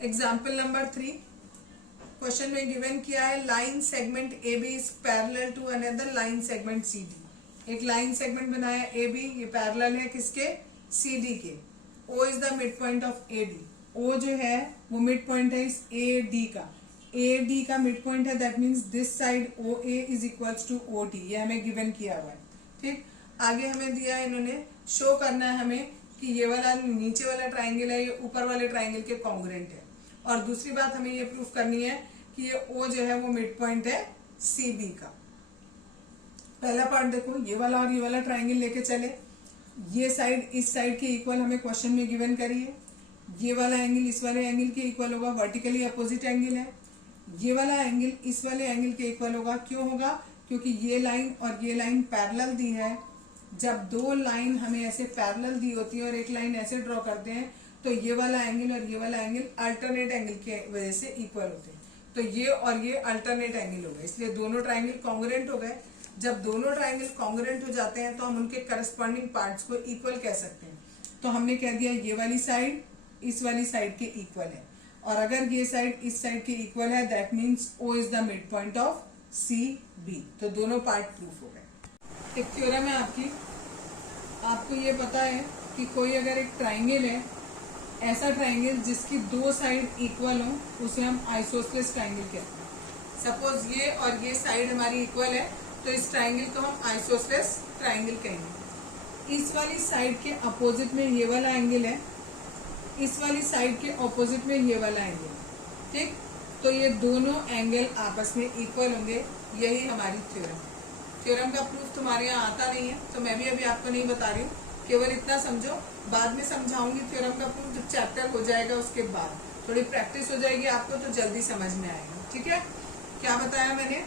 Example number 3 question में given किया है line segment A B is parallel to another line segment C D. एक line segment बनाया A B, ये parallel है किसके, सी डी के। O is the mid point of A D. O जो है वो मिड पॉइंट है इस ए डी का। ए डी का मिड पॉइंट है, that means this side O A is equals to O D. ये हमें गिवन किया हुआ है। ठीक, आगे हमें दिया है, इन्होंने शो करना है हमें कि ये वाला नीचे वाला ट्राइंगल है ये ऊपर वाले ट्राइंगल के कॉन्ग्रुएंट है। और दूसरी बात हमें ये प्रूफ करनी है कि ये ओ जो है वो मिड पॉइंट है सी बी का। पहला पार्ट देखो, ये वाला और ये वाला ट्राइंगल लेके चले, ये साइड इस साइड के इक्वल हमें क्वेश्चन में गिवन करी है। ये वाला एंगल इस वाले एंगल के इक्वल होगा, वर्टिकली अपोजिट एंगल है। ये वाला एंगल इस वाले एंगल के इक्वल होगा। क्यों होगा? क्योंकि ये लाइन और ये लाइन पैरेलल दी है। जब दो लाइन हमें ऐसे पैरेलल दी होती है और एक लाइन ऐसे ड्रॉ करते हैं तो ये वाला एंगल और ये वाला एंगल अल्टरनेट एंगल के वजह से इक्वल होते हैं। तो ये और ये अल्टरनेट एंगल हो गए, इसलिए दोनों ट्राइंगल कॉन्ग्रुएंट हो गए। जब दोनों ट्राइंगल कॉन्ग्रुएंट हो जाते हैं तो हम उनके करस्पॉन्डिंग पार्ट्स को इक्वल कह सकते हैं। तो हमने कह दिया ये वाली साइड इस वाली साइड के इक्वल है, और अगर ये साइड इस साइड के इक्वल है that means O is the mid point of C B. तो दोनों पार्ट प्रूफ हो गए। एक थ्योरम है आपको ये पता है कि कोई अगर एक ट्राइंगल है, ऐसा ट्राइंगल जिसकी दो साइड इक्वल हो, उसे हम आइसोसेलेस ट्राइंगल कहते हैं। सपोज ये और ये साइड हमारी इक्वल है तो इस ट्राइंगल को हम आइसोसेलेस ट्राइंगल कहेंगे। इस वाली साइड के अपोजिट में ये वाला एंगल है, इस वाली साइड के ऑपोजिट में ये वाला एंगल। ठीक, तो ये दोनों एंगल आपस में इक्वल होंगे। यही हमारी थ्योरम है। थ्योरम का प्रूफ तुम्हारे यहाँ आता नहीं है तो मैं भी अभी आपको नहीं बता रही हूँ, केवल इतना समझो। बाद में समझाऊंगी थ्योरम का प्रूफ जब चैप्टर हो जाएगा, उसके बाद थोड़ी प्रैक्टिस हो जाएगी आपको तो जल्दी समझ में आएगा। ठीक है, क्या बताया मैंने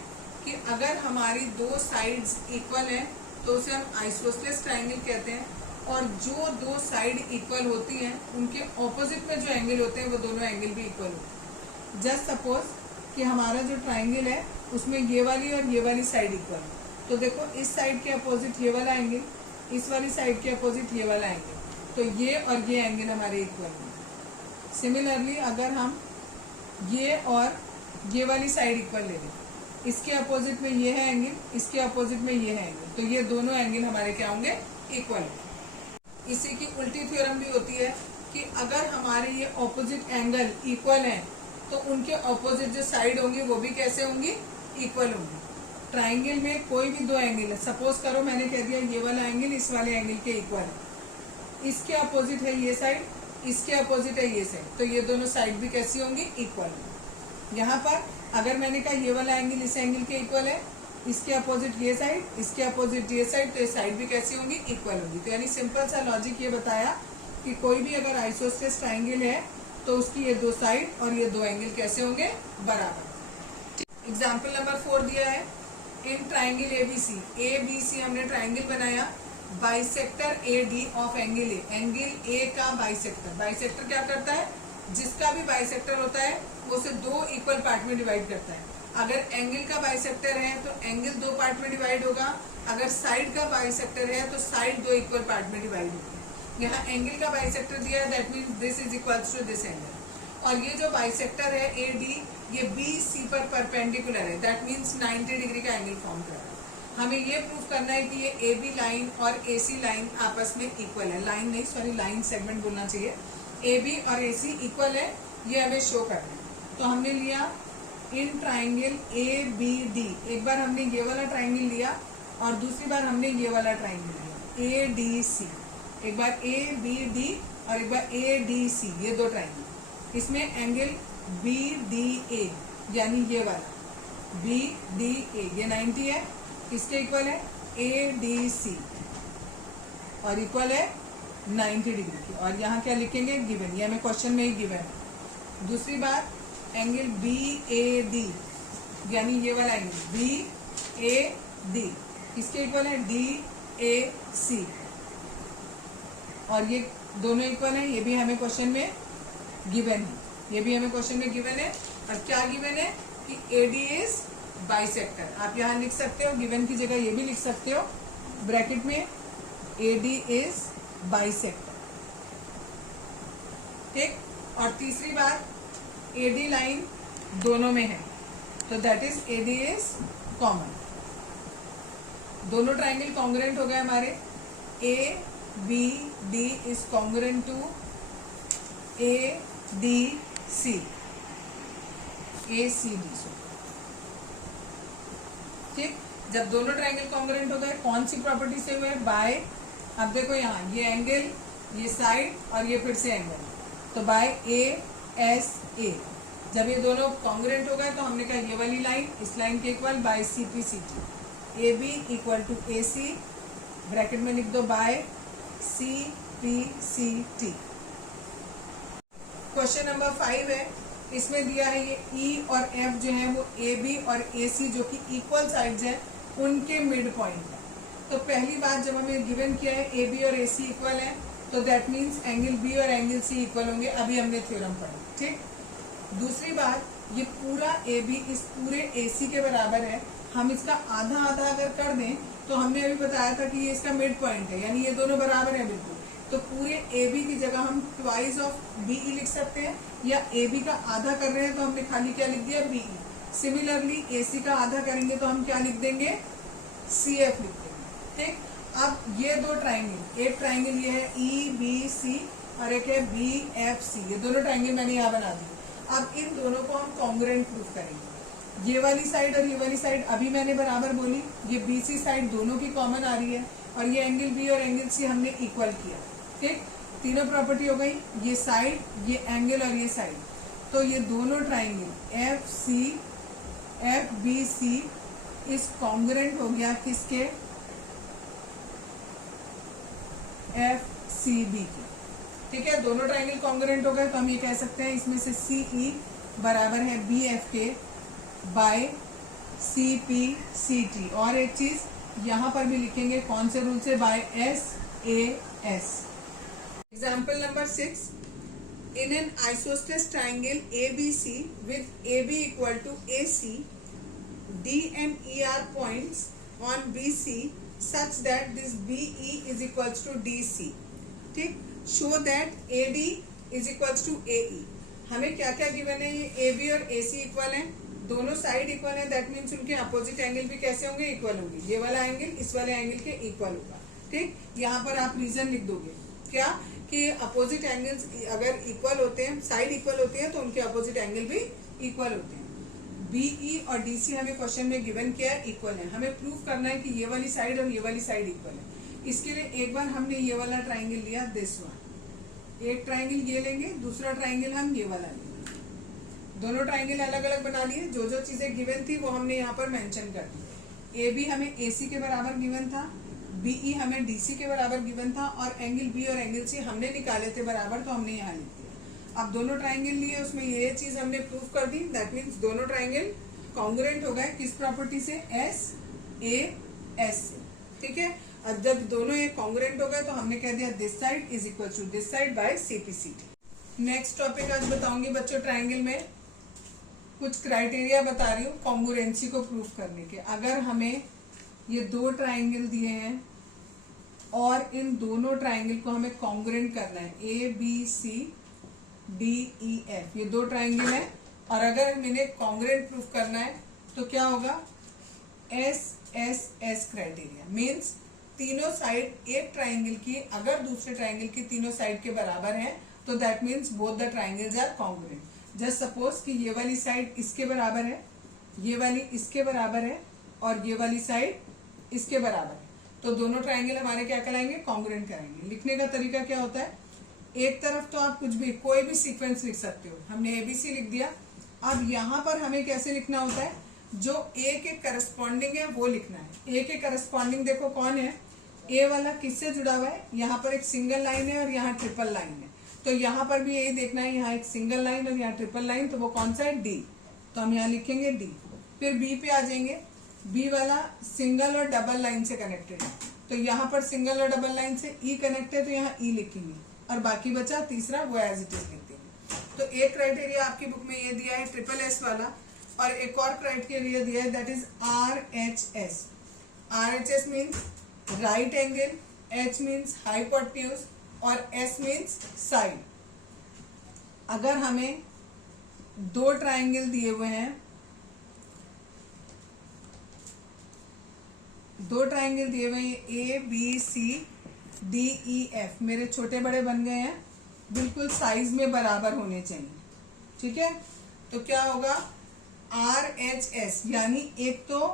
कि अगर हमारी दो साइड्स इक्वल हैं तो उसे हम आइसोसेलेस ट्राइंगल कहते हैं, और जो दो साइड इक्वल होती हैं उनके ऑपोजिट में जो एंगल होते हैं वो दोनों एंगल भी इक्वल होते हैं। जस्ट सपोज कि हमारा जो ट्राइंगल है उसमें ये वाली और ये वाली साइड इक्वल है, तो देखो इस साइड के अपोजिट ये वाला एंगल, इस वाली साइड के अपोजिट ये वाला एंगल, तो ये और ये एंगल हमारे इक्वल हैं। सिमिलरली अगर हम ये और ये वाली साइड इक्वल ले लें, इसके अपोजिट में ये है एंगल, इसके अपोजिट में ये है एंगल, तो ये दोनों एंगल हमारे क्या होंगे, इक्वल। इसी की उल्टी थ्योरम भी होती है कि अगर हमारे ये ऑपोजिट एंगल इक्वल हैं तो उनके ऑपोजिट जो साइड होंगी वो भी कैसे होंगी, इक्वल होंगी। ट्राइंगल में कोई भी दो एंगल है, सपोज करो मैंने कह दिया ये वाला एंगल इस वाले एंगल के इक्वल है, इसके अपोजिट है ये साइड, इसके अपोजिट है ये साइड, तो ये दोनों साइड भी कैसी होंगी, इक्वल। यहाँ पर अगर मैंने कहा ये वाला एंगल इस एंगल के इक्वल है, इसके अपोजिट ये साइड, इसके अपोजिट ये साइड, तो ये साइड भी कैसी होंगी, इक्वल होंगी। तो यानी सिंपल सा लॉजिक ये बताया कि कोई भी अगर आइसोसेलेस ट्राइंगल है तो उसकी ये दो साइड और ये दो एंगल कैसे होंगे, बराबर। एग्जाम्पल नंबर 4 दिया है, इन ट्राइंगल एबीसी हमने ट्राइंगल बनाया, bisector AD of angle A, angle A का बाइसेक्टर। बाइसेक्टर क्या करता है, जिसका भी बाइसेक्टर होता है वो उसे दो इक्वल पार्ट में डिवाइड करता है। अगर एंगल का बाइसेक्टर है तो एंगल दो पार्ट में डिवाइड होगा, अगर साइड का बाइसेक्टर है तो साइड दो इक्वल पार्ट में डिवाइड होगी। यहाँ एंगल का बाइसेक्टर दिया है, that means this is equals to this angle, और ये जो बाइसेक्टर है ए डी ये बी सी पर परपेंडिकुलर है, दैट मीन्स 90 डिग्री का एंगल फॉर्म कर रहा है। हमें ये प्रूफ करना है कि ये ए बी लाइन और ए सी लाइन आपस में इक्वल है, लाइन नहीं सॉरी लाइन सेगमेंट बोलना चाहिए। ए बी और ए सी इक्वल है, ये हमें शो करना है। तो हमने लिया in triangle A B D, एक बार हमने ये वाला ट्राइंगल लिया और दूसरी बार हमने ये वाला ट्राइंगल लिया ए डी सी, एक बार ए बी डी और एक बार ए डी सी, ये दो ट्राइंगल। इसमें एंगल बी डी ए यानी ये वाला बी डी ए ये 90 है, इसके इक्वल है ए डी सी और इक्वल है 90 डिग्री की। और यहाँ क्या लिखेंगे, गिवन, ये हमें क्वेश्चन में ही गिवन है। दूसरी बात एंगल बी ए डी यानी ये वाला एंगल बी ए डी, इसके इक्वल है डी ए सी, और ये दोनों इक्वल है, ये भी हमें क्वेश्चन में गिवन है, ये भी हमें क्वेश्चन में गिवन है। और क्या गिवन है कि AD इज बाइसेक्टर। आप यहाँ लिख सकते हो, गिवन की जगह ये भी लिख सकते हो ब्रैकेट में AD इज बाइसेक्टर। ठीक, और तीसरी बात AD लाइन दोनों में है, तो that is AD is common. दोनों ट्राइंगल कॉन्ग्रुएंट हो गए हमारे। ABD is congruent to ADC, ACD। ठीक, जब दोनों ट्राइंगल कॉन्ग्रुएंट हो गए कौन सी प्रॉपर्टी से हुए? बाय, अब देखो यहाँ ये एंगल, ये साइड और ये फिर से एंगल, तो बाय ASA। जब ये दोनों कॉन्ग्रुएंट हो गए तो हमने कहा ये वाली लाइन इस लाइन के equal by CPCT, AB equal to AC, bracket में लिख दो बाय CPCT। क्वेश्चन नंबर 5 है, इसमें दिया है ये E और F जो है वो AB और AC जो कि इक्वल साइड्स हैं उनके मिड पॉइंट है। तो पहली बात, जब हमें गिवन किया है AB और AC इक्वल है तो दैट मीन्स एंगल B और एंगल C इक्वल होंगे, अभी हमने थ्योरम पढ़ा। ठीक, दूसरी बात, ये पूरा AB इस पूरे AC के बराबर है, हम इसका आधा आधा अगर कर दें तो हमने अभी बताया था कि ये इसका मिड पॉइंट है, यानी ये दोनों बराबर है बिल्कुल, तो पूरे AB की जगह हम ट्वाइस ऑफ BE लिख सकते हैं, या AB का आधा कर रहे हैं तो हमने खाली क्या लिख दिया? BE। सिमिलरली AC का आधा करेंगे तो हम क्या लिख देंगे? CF लिख देंगे। ठीक, अब ये दो ट्राइंगल, एक ट्राइंगल ये है EBC और एक है BFC, ये दोनों ट्राइंगल मैंने यहाँ बना दिए। अब इन दोनों को हम कॉन्ग्रुएंट प्रूफ करेंगे। ये वाली साइड और ये वाली साइड अभी मैंने बराबर बोली, ये BC साइड दोनों की कॉमन आ रही है, और ये एंगल B और एंगल C हमने इक्वल किया। ठीक, तीनों प्रॉपर्टी हो गई, ये साइड, ये एंगल और ये साइड, तो ये दोनों ट्राइंगल FBC इस कॉन्ग्रुएंट हो गया किसके? FCB के। ठीक है, दोनों ट्राइंगल कॉन्ग्रुएंट हो गए तो हम ये कह सकते हैं इसमें से CE बराबर है BF के बाय CPCT। और एक चीज यहाँ पर भी लिखेंगे, कौन से रूल से? By SAS। Example number 6, in an isosceles triangle ABC with AB equal to AC, D and E are points on BC such that this BE is equals to DC. ठीक, show that AD is equals to AE। हमें क्या क्या given है? ये AB और AC equal हैं, दोनों side equal है, दैट मीन्स उनके अपोजिट एंगल भी कैसे होंगे? इक्वल होंगे। ये वाला एंगल इस वाले एंगल के इक्वल होगा। ठीक, यहाँ पर आप रीजन लिख दोगे क्या? कि अपोजिट एंगल्स अगर इक्वल होते हैं, साइड इक्वल होती है, तो उनके अपोजिट एंगल भी इक्वल होते हैं। BE और DC हमें क्वेश्चन में गिवन किया है इक्वल है, हमें प्रूफ करना है कि ये वाली साइड और ये वाली साइड इक्वल है। इसके लिए एक बार हमने ये वाला ट्राइंगल लिया, दिस वन, एक ट्राइंगल ये लेंगे, दूसरा ट्राइंगल हम ये वाला लेंगे, दोनों ट्राइंगल अलग अलग बना लिए। जो जो चीजें गिवन थी वो हमने यहाँ पर मेंशन कर दी। AB हमें AC के बराबर गिवन था, BE हमें DC के बराबर गिवन था, और एंगल B और एंगल C हमने निकाले थे बराबर, तो हमने यहाँ लिख दिया। अब दोनों ट्राइंगल लिए, उसमें ये चीज हमने प्रूफ कर दी, दैट मीन्स दोनों ट्राइंगल कॉन्ग्रुएंट हो गए। किस प्रॉपर्टी से? SAS से। ठीक है, अब जब दोनों ये कॉन्ग्रुएंट हो गए तो हमने कह दिया this side is equal to this side by CPCT। Next topic आज बताऊंगी बच्चों, ट्राइंगल में कुछ क्राइटेरिया बता रही हूँ कॉन्ग्रुएंसी को प्रूफ करने के। अगर हमें ये दो ट्राइंगल दिए हैं और इन दोनों ट्राइंगल को हमें कॉन्ग्रुएंट करना है, ABCDEF, ये दो ट्राइंगल है, और अगर हम इन्हें कॉन्ग्रुएंट प्रूफ करना है तो क्या होगा? SSS criteria. मीन्स तीनों साइड एक ट्राइंगल की अगर दूसरे ट्राइंगल की तीनों साइड के बराबर है तो that means both the triangles are congruent. Just suppose कि ये वाली साइड इसके बराबर है, ये वाली इसके बराबर है, और ये वाली साइड इसके बराबर है, तो दोनों ट्राइंगल हमारे क्या कहलाएंगे? कॉन्ग्रुएंट कराएंगे। लिखने का तरीका क्या होता है? एक तरफ तो आप कुछ भी कोई भी सीक्वेंस लिख सकते हो, हमने ABC लिख दिया। अब यहाँ पर हमें कैसे लिखना होता है? जो A के करस्पॉन्डिंग है वो लिखना है। A के करस्पॉन्डिंग देखो कौन है? A वाला किससे जुड़ा हुआ है? यहाँ पर एक सिंगल लाइन है और यहाँ ट्रिपल लाइन है, तो यहाँ पर भी यही देखना है, यहाँ एक सिंगल लाइन और यहाँ ट्रिपल लाइन, तो वो कौन सा है? D। तो हम यहाँ लिखेंगे D। फिर B पे आ जाएंगे, B वाला सिंगल और डबल लाइन से कनेक्टेड है, तो यहाँ पर सिंगल और डबल लाइन से E कनेक्ट है, तो यहाँ E लिखेंगे, और बाकी बचा तीसरा वो एज इट इज लिख देंगे। तो एक क्राइटेरिया आपकी बुक में ये दिया है SSS वाला, और एक और क्राइटेरिया दिया है that is RHS। RHS means right angle, H means hypotenuse, और S मीन्स साइड। अगर हमें दो ट्राइंगल दिए हुए हैं, दो ट्राइंगल दिए हुए हैं, A B C D E F मेरे छोटे बड़े बन गए हैं, बिल्कुल साइज में बराबर होने चाहिए। ठीक है, तो क्या होगा, आर एच एस यानी एक तो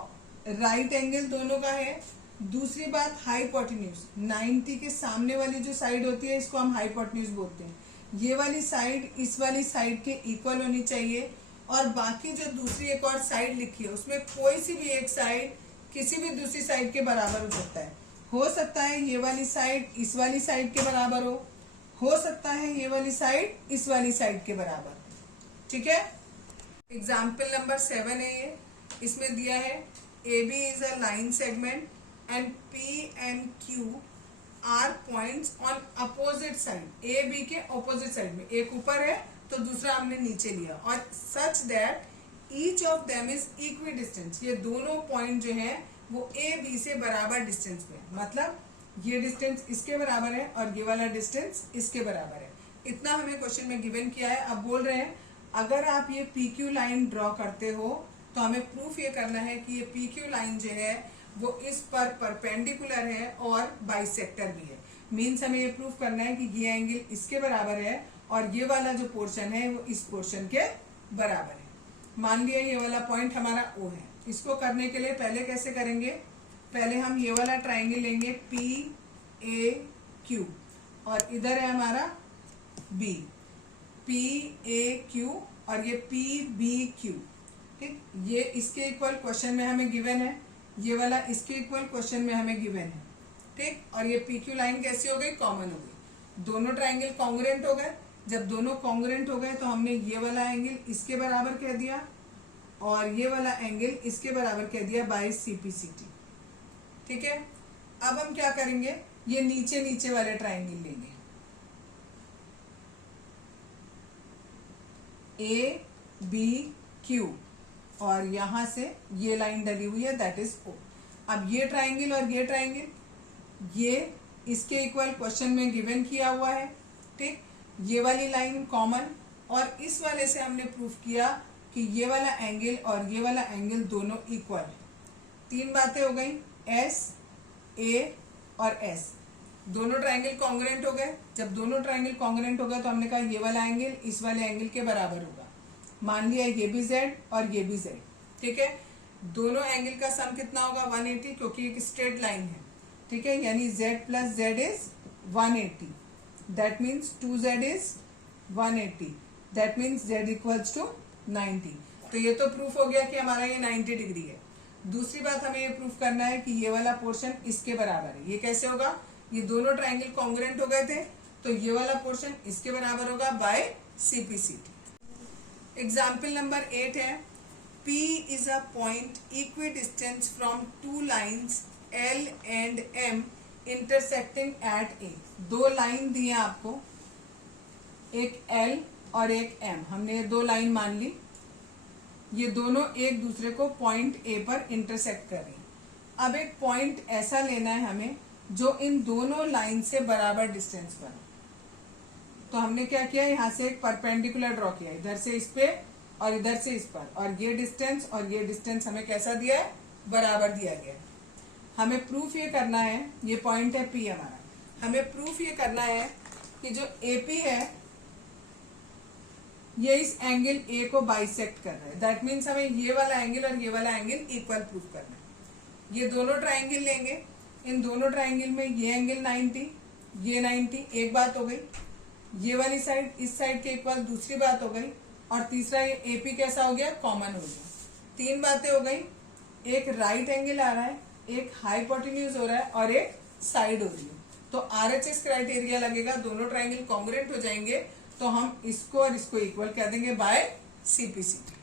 राइट एंगल दोनों का है, दूसरी बात हाइपोटेन्यूज 90 के सामने वाली जो साइड होती है इसको हम हाइपोटेन्यूज बोलते हैं। ये वाली साइड इस वाली साइड के इक्वल होनी चाहिए, और बाकी जो दूसरी एक और साइड लिखी है उसमें कोई सी भी एक साइड किसी भी दूसरी साइड के बराबर हो सकता है ये वाली साइड इस वाली साइड के बराबर हो सकता है ये वाली साइड इस वाली साइड के बराबर। ठीक है, एग्जाम्पल नंबर 7 है ये, इसमें दिया है A B is a line segment and P and Q are points on opposite side, A B के अपोजिट साइड में, एक ऊपर है तो दूसरा हमने नीचे लिया, और such that each of them is equi distance, ये दोनों पॉइंट जो है वो ए बी से बराबर डिस्टेंस में, मतलब ये डिस्टेंस इसके बराबर है और ये वाला डिस्टेंस इसके बराबर है। इतना हमें क्वेश्चन में गिवन किया है। अब बोल रहे हैं अगर आप ये पी क्यू लाइन ड्रॉ करते हो तो हमें प्रूफ ये करना है कि ये पी क्यू लाइन जो है वो इस पर परपेंडिकुलर है और बाइसेक्टर भी है। मीन्स हमें ये प्रूफ करना है कि ये एंगल इसके बराबर है और ये वाला जो पोर्शन है वो इस पोर्शन के बराबर है। मान लिया ये वाला पॉइंट हमारा ओ है। इसको करने के लिए पहले कैसे करेंगे, पहले हम ये वाला ट्राइंगल लेंगे पी ए क्यू, और इधर है हमारा बी, पी ए क्यू और ये पी बी क्यू। ठीक, ये इसके इक्वल क्वेश्चन में हमें गिवन है, ये वाला इसके इक्वल क्वेश्चन में हमें गिवन है। ठीक, और ये पी क्यू लाइन कैसी हो गई, कॉमन हो गई, दोनों ट्राइंगल कॉन्ग्रुएंट हो गए। जब दोनों कॉन्ग्रुएंट हो गए तो हमने ये वाला एंगल इसके बराबर कह दिया और ये वाला एंगल इसके बराबर कह दिया बाय सीपीसीटी। ठीक है, अब हम क्या करेंगे, ये नीचे नीचे वाले ट्राइंगल लेंगे, ए बी क्यू, और यहां से ये लाइन डली हुई है दैट इज ओ। अब ये ट्राइंगल और ये ट्राइंगल ये इसके इक्वल क्वेश्चन में गिवन किया हुआ है। ठीक, ये वाली लाइन कॉमन, और इस वाले से हमने प्रूफ किया कि ये वाला एंगल और ये वाला एंगल दोनों इक्वल है। तीन बातें हो गई, एस ए और एस, दोनों ट्राइंगल कॉन्ग्रुएंट हो गए। जब दोनों ट्राइंगल कॉन्ग्रुएंट हो गए तो हमने कहा ये वाला एंगल इस वाले एंगल के बराबर होगा। मान लिया ये भी जेड और ये भी जेड। ठीक है, दोनों एंगल का सम कितना होगा 180, क्योंकि एक स्ट्रेट लाइन है। ठीक है, यानी z plus z is 180, that means 2z is 180, that means z equals to 90। तो ये तो प्रूफ हो गया कि हमारा ये 90 डिग्री है। दूसरी बात हमें ये प्रूफ करना है कि ये वाला पोर्शन इसके बराबर है। ये कैसे होगा, ये दोनों ट्राइंगल कॉन्ग्रुएंट हो गए थे तो ये वाला पोर्शन इसके बराबर होगा बाय सीपीसीटी। एग्जाम्पल नंबर 8 है, P is a point equidistant from two lines L and M intersecting at A। दो लाइन दी है आपको, एक L और एक M, हमने ये दो लाइन मान ली, ये दोनों एक दूसरे को पॉइंट A पर इंटरसेक्ट कर रही हैं। अब एक पॉइंट ऐसा लेना है हमें जो इन दोनों लाइन से बराबर डिस्टेंस पर हो। तो हमने क्या किया, यहाँ से एक परपेंडिकुलर ड्रॉ किया, इधर से इस पे और इधर से इस पर, और ये डिस्टेंस हमें कैसा दिया है, बराबर दिया गया है। हमें प्रूफ ये करना है, ये पॉइंट है P हमारा, हमें प्रूफ ये करना है कि जो AP है ये इस एंगल A को बाइसेक्ट कर रहा है। दैट मीन्स हमें ये वाला एंगल और ये वाला एंगल इक्वल प्रूफ करना है। ये दोनों ट्राइंगल लेंगे, इन दोनों ट्राइंगल में ये एंगल 90, ये 90, एक बात हो गई। ये वाली साइड इस साइड के इक्वल, दूसरी बात हो गई। और तीसरा ये AP कैसा हो गया, कॉमन हो गया। तीन बातें हो गई, एक राइट एंगल आ रहा है, एक हाइपोटेन्यूज हो रहा है और एक साइड हो रही है। तो RHS क्राइटेरिया लगेगा, दोनों ट्राइंगल कॉन्ग्रुएंट हो जाएंगे तो हम इसको और इसको इक्वल कह देंगे बाय CPCT।